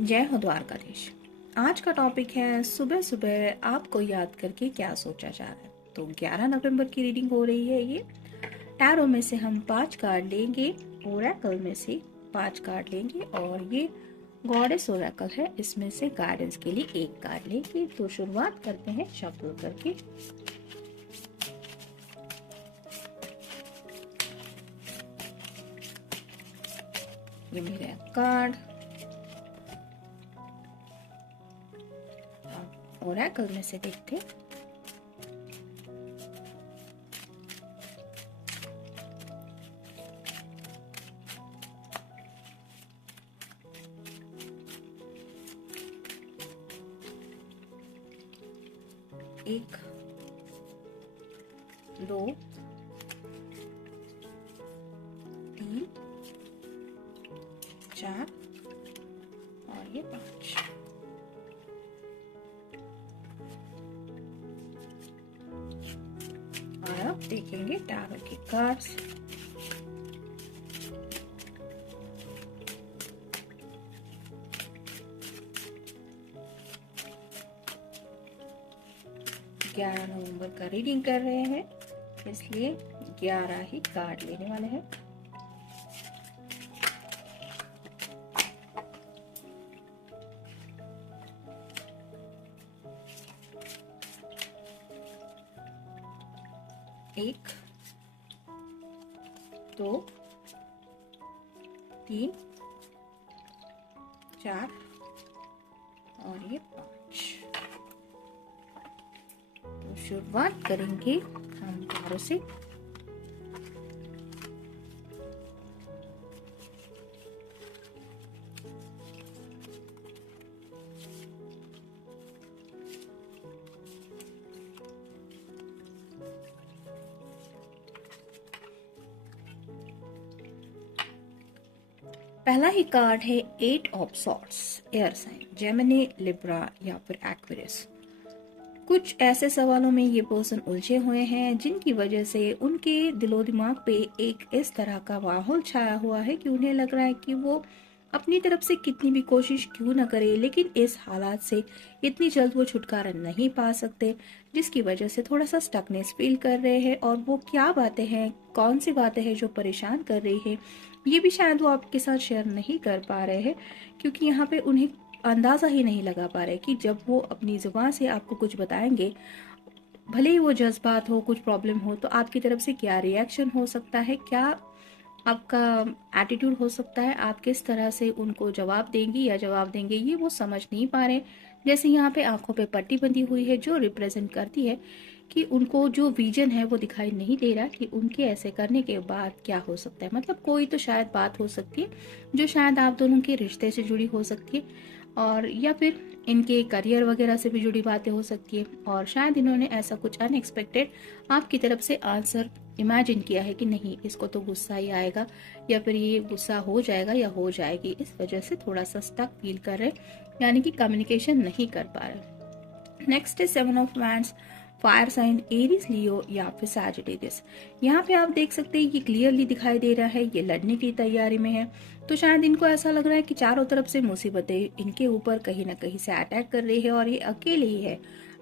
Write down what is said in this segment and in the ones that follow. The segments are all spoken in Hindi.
जय हो द्वारकाधीश। आज का टॉपिक है सुबह सुबह आपको याद करके क्या सोचा जा रहा है। तो 11 नवंबर की रीडिंग हो रही है। ये टैरो में से हम 5 कार्ड लेंगे, ओरेकल में से 5 कार्ड लेंगे और ये गॉडेस ओरेकल है, इसमें से गाइडेंस के लिए 1 कार्ड लेंगे। तो शुरुआत करते हैं शफल करके। ये मेरे कार्ड ओरेकल में से देखते हैं। एक, दो, तीन, चार और ये 5। और अब देखेंगे टैरो के कार्ड्स। ग्यारह नवंबर का रीडिंग कर रहे हैं, इसलिए 11 ही कार्ड लेने वाले हैं। एक, दो, तीन, चार और ये 5। तो शुरुआत करेंगे हम टैरो से। पहला ही कार्ड है 8 of swords, air sign, Gemini, Libra या फिर एक्वेरियस। कुछ ऐसे सवालों में ये पर्सन उलझे हुए हैं जिनकी वजह से उनके दिलो दिमाग पे एक इस तरह का माहौल छाया हुआ है कि उन्हें लग रहा है कि वो अपनी तरफ से कितनी भी कोशिश क्यों न करे, लेकिन इस हालात से इतनी जल्द वो छुटकारा नहीं पा सकते, जिसकी वजह से थोड़ा सा स्टकनेस फील कर रहे हैं। और वो क्या बातें हैं, कौन सी बातें हैं जो परेशान कर रही है, ये भी शायद वो आपके साथ शेयर नहीं कर पा रहे हैं, क्योंकि यहाँ पे उन्हें अंदाजा ही नहीं लगा पा रहे कि जब वो अपनी जुबान से आपको कुछ बताएंगे, भले ही वो जज्बात हो, कुछ प्रॉब्लम हो, तो आपकी तरफ से क्या रिएक्शन हो सकता है, क्या आपका एटीट्यूड हो सकता है, आप किस तरह से उनको जवाब देंगी या जवाब देंगे, ये वो समझ नहीं पा रहे। जैसे यहाँ पे आंखों पे पट्टी बंधी हुई है जो रिप्रेजेंट करती है कि उनको जो विजन है वो दिखाई नहीं दे रहा कि उनके ऐसे करने के बाद क्या हो सकता है। मतलब कोई तो शायद बात हो सकती है जो शायद आप दोनों के रिश्ते से जुड़ी हो सकती है, और या फिर इनके करियर वगैरह से भी जुड़ी बातें हो सकती है। और शायद इन्होंने ऐसा कुछ अनएक्सपेक्टेड आपकी तरफ से आंसर इमेजिन किया है कि नहीं, इसको तो गुस्सा ही आएगा या फिर ये गुस्सा हो जाएगा या हो जाएगी, इस वजह से थोड़ा सा स्टक फील कर रहे, यानी कि कम्युनिकेशन नहीं कर पा रहे। Next is 7 of wands, fire sign, Aries, Leo या फिर सैजिटेरियस। यहाँ पे आप देख सकते हैं ये क्लियरली दिखाई दे रहा है ये लड़ने की तैयारी में है। तो शायद इनको ऐसा लग रहा है कि चारों तरफ से मुसीबतें इनके ऊपर कहीं ना कहीं से अटैक कर रही है और ये अकेले ही है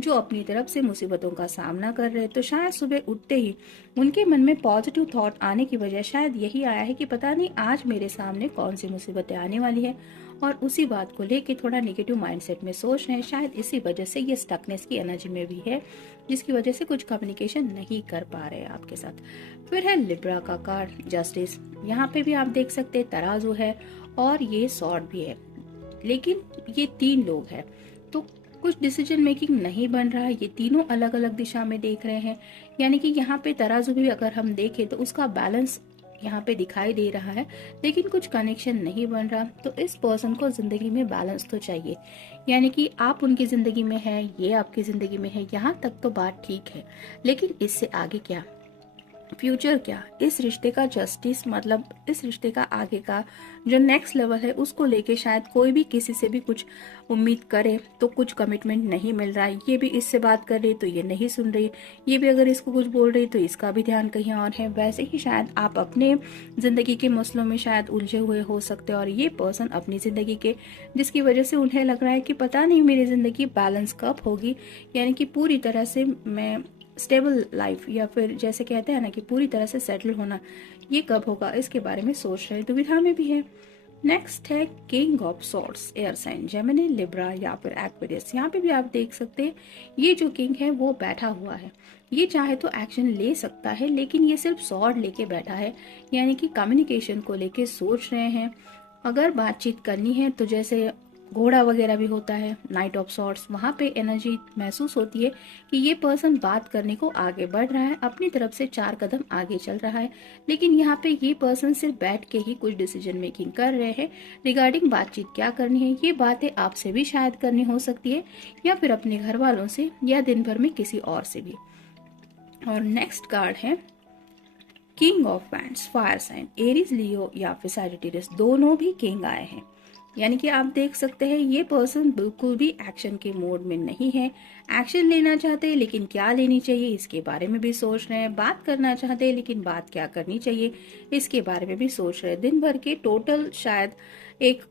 जो अपनी तरफ से मुसीबतों का सामना कर रहे हैं। तो शायद सुबह उठते ही उनके मन में पॉजिटिव थॉट आने की वजह शायद यही आया है कि पता नहीं आज मेरे सामने कौन सी मुसीबतें आने वाली है, और उसी बात को लेके थोड़ा नेगेटिव माइंडसेट में सोच रहे हैं। शायद इसी वजह से ये स्टकनेस की एनर्जी में भी है, जिसकी वजह से कुछ कम्युनिकेशन नहीं कर पा रहे हैं आपके साथ। फिर है लिब्रा का कार्ड, जस्टिस। यहाँ पे भी आप देख सकते हैं तराजू है और ये सॉर्ड भी है, लेकिन ये 3 लोग हैं तो कुछ डिसीजन मेकिंग नहीं बन रहा है। ये तीनों अलग अलग दिशा में देख रहे हैं, यानी कि यहाँ पे तराजू भी अगर हम देखें तो उसका बैलेंस यहाँ पे दिखाई दे रहा है, लेकिन कुछ कनेक्शन नहीं बन रहा। तो इस पर्सन को जिंदगी में बैलेंस तो चाहिए, यानी कि आप उनकी जिंदगी में है, ये आपकी जिंदगी में है, यहाँ तक तो बात ठीक है, लेकिन इससे आगे क्या। फ्यूचर क्या, इस रिश्ते का जस्टिस मतलब इस रिश्ते का आगे का जो नेक्स्ट लेवल है उसको लेके शायद कोई भी किसी से भी कुछ उम्मीद करे तो कुछ कमिटमेंट नहीं मिल रहा है। ये भी इससे बात कर रही तो ये नहीं सुन रही, ये भी अगर इसको कुछ बोल रही तो इसका भी ध्यान कहीं और है। वैसे ही शायद आप अपने जिंदगी के मसलों में शायद उलझे हुए हो सकते हो और ये पर्सन अपनी जिंदगी के, जिसकी वजह से उन्हें लग रहा है कि पता नहीं मेरी जिंदगी बैलेंस कब होगी, यानी कि पूरी तरह से मैं स्टेबल लाइफ या फिर जैसे कहते हैं ना कि पूरी तरह से सेटल होना, ये कब होगा, इसके बारे में सोच रहे, दुविधा में भी है। नेक्स्ट है king of swords, air sign Gemini, Libra या फिर एक्वेरियस। यहाँ पे भी आप देख सकते हैं ये जो किंग है वो बैठा हुआ है, ये चाहे तो एक्शन ले सकता है लेकिन ये सिर्फ सॉर्ड लेके बैठा है, यानी कि कम्युनिकेशन को लेके सोच रहे हैं। अगर बातचीत करनी है तो जैसे घोड़ा वगैरह भी होता है, नाइट ऑफ सॉर्ड्स, वहां पे एनर्जी महसूस होती है कि ये पर्सन बात करने को आगे बढ़ रहा है, अपनी तरफ से 4 कदम आगे चल रहा है, लेकिन यहाँ पे ये पर्सन सिर्फ बैठ के ही कुछ डिसीजन मेकिंग कर रहे हैं रिगार्डिंग बातचीत क्या करनी है। ये बातें आपसे भी शायद करनी हो सकती है या फिर अपने घर वालों से या दिन भर में किसी और से भी। और नेक्स्ट कार्ड है king of wands, fire sign, Aries, Leo या फिर सैजिटेरियस, दोनों भी किंग आए हैं। यानी कि आप देख सकते हैं ये पर्सन बिल्कुल भी एक्शन के मोड में नहीं है, एक्शन लेना चाहते हैं लेकिन क्या लेनी चाहिए इसके बारे में भी सोच रहे हैं, बात करना चाहते हैं लेकिन बात क्या करनी चाहिए इसके बारे में भी सोच रहे हैं। दिन भर के टोटल शायद एक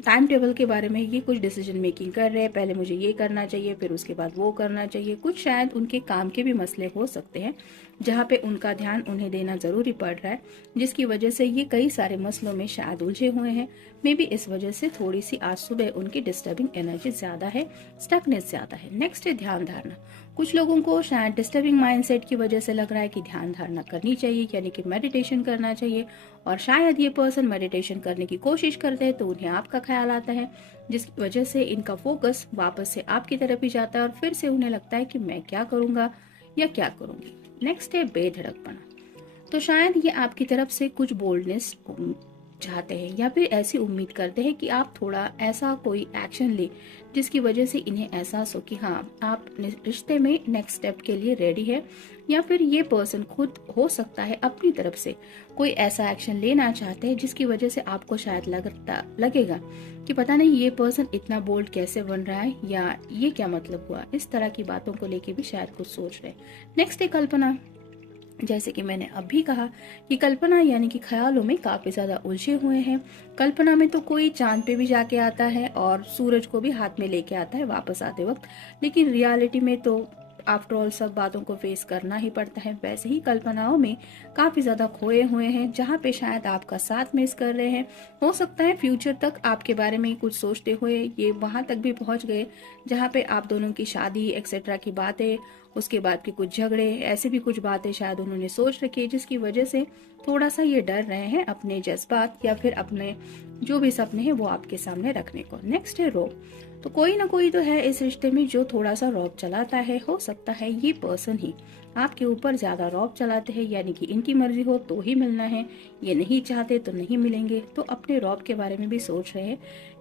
टाइम टेबल के बारे में ये कुछ डिसीजन मेकिंग कर रहे हैं, पहले मुझे ये करना चाहिए फिर उसके बाद वो करना चाहिए। कुछ शायद उनके काम के भी मसले हो सकते हैं जहाँ पे उनका ध्यान उन्हें देना जरूरी पड़ रहा है, जिसकी वजह से ये कई सारे मसलों में शायद उलझे हुए हैं। मे बी इस वजह से थोड़ी सी आज सुबह उनकी डिस्टर्बिंग एनर्जी ज्यादा है, स्टकनेस ज्यादा है। नेक्स्ट है ध्यान धारणा, कुछ लोगों को शायद डिस्टर्बिंग माइंडसेट की वजह से लग रहा है कि ध्यान धारणा करनी चाहिए, यानी कि मेडिटेशन करना चाहिए, और शायद ये पर्सन मेडिटेशन करने की कोशिश करते हैं तो उन्हें आपका ख्याल आता है, जिसकी वजह से इनका फोकस वापस से आपकी तरफ ही जाता है और फिर से उन्हें लगता है कि मैं क्या करूंगा या क्या करूंगी। नेक्स्ट है बेधड़कपना, तो शायद ये आपकी तरफ से कुछ बोल्डनेस चाहते हैं या फिर ऐसी उम्मीद करते हैं कि आप थोड़ा ऐसा कोई एक्शन ले जिसकी वजह से इन्हें एहसास हो कि हाँ आप रिश्ते में नेक्स्ट स्टेप के लिए रेडी है, या फिर ये पर्सन खुद हो सकता है अपनी तरफ से कोई ऐसा एक्शन लेना चाहते हैं जिसकी वजह से आपको शायद लगेगा कि पता नहीं ये पर्सन इतना बोल्ड कैसे बन रहा है या ये क्या मतलब हुआ। इस तरह की बातों को लेके भी शायद कुछ सोच रहे हैं। नेक्स्ट है कल्पना, जैसे कि मैंने अभी कहा कि कल्पना यानी कि ख्यालों में काफी ज्यादा उलझे हुए हैं। कल्पना में तो कोई चांद पे भी जाके आता है और सूरज को भी हाथ में लेके आता है वापस आते वक्त, लेकिन रियलिटी में तो आफ्टर ऑल सब बातों को फेस करना ही पड़ता है। वैसे ही कल्पनाओं में काफी ज्यादा खोए हुए हैं जहाँ पे शायद आपका साथ मिस कर रहे हैं। हो सकता है फ्यूचर तक आपके बारे में कुछ सोचते हुए ये वहां तक भी पहुंच गए जहाँ पे आप दोनों की शादी एक्सेट्रा की बातें, उसके बाद के कुछ झगड़े, ऐसे भी कुछ बातें शायद उन्होंने सोच रखी है, जिसकी वजह से थोड़ा सा ये डर रहे हैं अपने जज्बात या फिर अपने जो भी सपने हैं वो आपके सामने रखने को। नेक्स्ट है रौब, तो कोई ना कोई तो है इस रिश्ते में जो थोड़ा सा रौब चलाता है। हो सकता है ये पर्सन ही आपके ऊपर ज्यादा रौब चलाते हैं, यानी कि इनकी मर्जी हो तो ही मिलना है, ये नहीं चाहते तो नहीं मिलेंगे। तो अपने रौब के बारे में भी सोच रहे हैं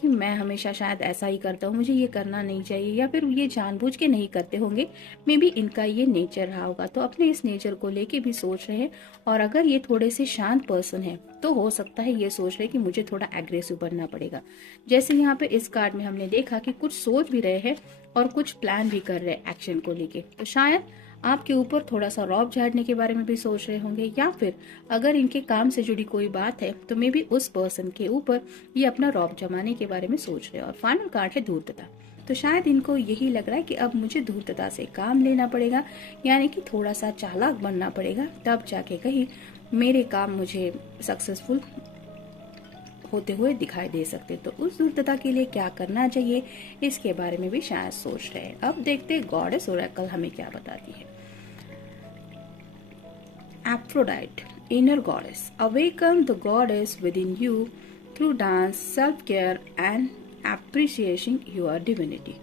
कि मैं हमेशा शायद ऐसा ही करता हूँ, मुझे ये करना नहीं चाहिए, या फिर ये जानबूझ के नहीं करते होंगे, मे बी इनका ये नेचर रहा होगा। तो अपने इस नेचर को लेके भी सोच रहे हैं। और अगर ये थोड़े से शांत पर्सन है तो हो सकता है ये सोच रहे कि मुझे थोड़ा एग्रेसिव बनना पड़ेगा। जैसे यहाँ पे इस कार्ड में हमने देखा कि कुछ सोच भी रहे हैं और कुछ प्लान भी कर रहे हैं एक्शन को लेके। तो शायद आपके ऊपर थोड़ा सा रौब झाड़ने के बारे में भी सोच रहे होंगे, या फिर अगर इनके काम से जुड़ी कोई बात है तो मे बी उस पर्सन के ऊपर ये अपना रौब जमाने के बारे में सोच रहे हैं। और फाइनल कार्ड है धूर्तता, तो शायद इनको यही लग रहा है कि अब मुझे धूर्तता से काम लेना पड़ेगा, यानी कि थोड़ा सा चालाक बनना पड़ेगा, तब जाके कहीं मेरे काम मुझे सक्सेसफुल होते हुए दिखाई दे सकते। तो उस धूर्तता के लिए क्या करना चाहिए इसके बारे में भी शायद सोच रहे हैं। अब देखते गॉडेस ओरेकल हमें क्या बताती है। Aphrodite, inner goddess, awaken the goddess within you through dance, self-care and appreciating your divinity.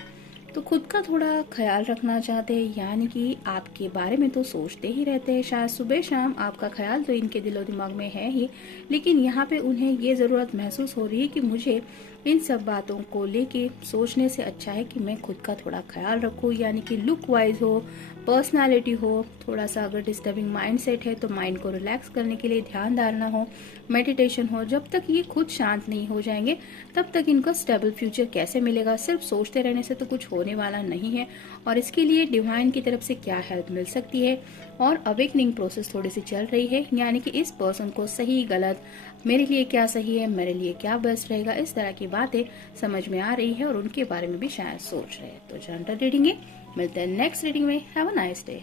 तो खुद का थोड़ा ख्याल रखना चाहते हैं, यानी कि आपके बारे में तो सोचते ही रहते हैं, शायद सुबह शाम आपका ख्याल तो इनके दिलो दिमाग में है ही, लेकिन यहाँ पे उन्हें ये ज़रूरत महसूस हो रही है कि मुझे इन सब बातों को लेके सोचने से अच्छा है कि मैं खुद का थोड़ा ख्याल रखूँ, यानी कि लुक वाइज हो, पर्सनालिटी हो, थोड़ा सा अगर डिस्टर्बिंग माइंड सेट है तो माइंड को रिलैक्स करने के लिए ध्यान धारणा हो, मेडिटेशन हो। जब तक ये खुद शांत नहीं हो जाएंगे तब तक इनका स्टेबल फ्यूचर कैसे मिलेगा। सिर्फ सोचते रहने से तो कुछ होने वाला नहीं है, और इसके लिए डिवाइन की तरफ से क्या हेल्प मिल सकती है। और अवेकनिंग प्रोसेस थोड़ी सी चल रही है, यानी कि इस पर्सन को सही गलत, मेरे लिए क्या सही है, मेरे लिए क्या बेस्ट रहेगा, इस तरह की बातें समझ में आ रही है और उनके बारे में भी शायद सोच रहे हैं। तो जनरल रीडिंग है, मिलते हैं नेक्स्ट रीडिंग में। Have a nice day.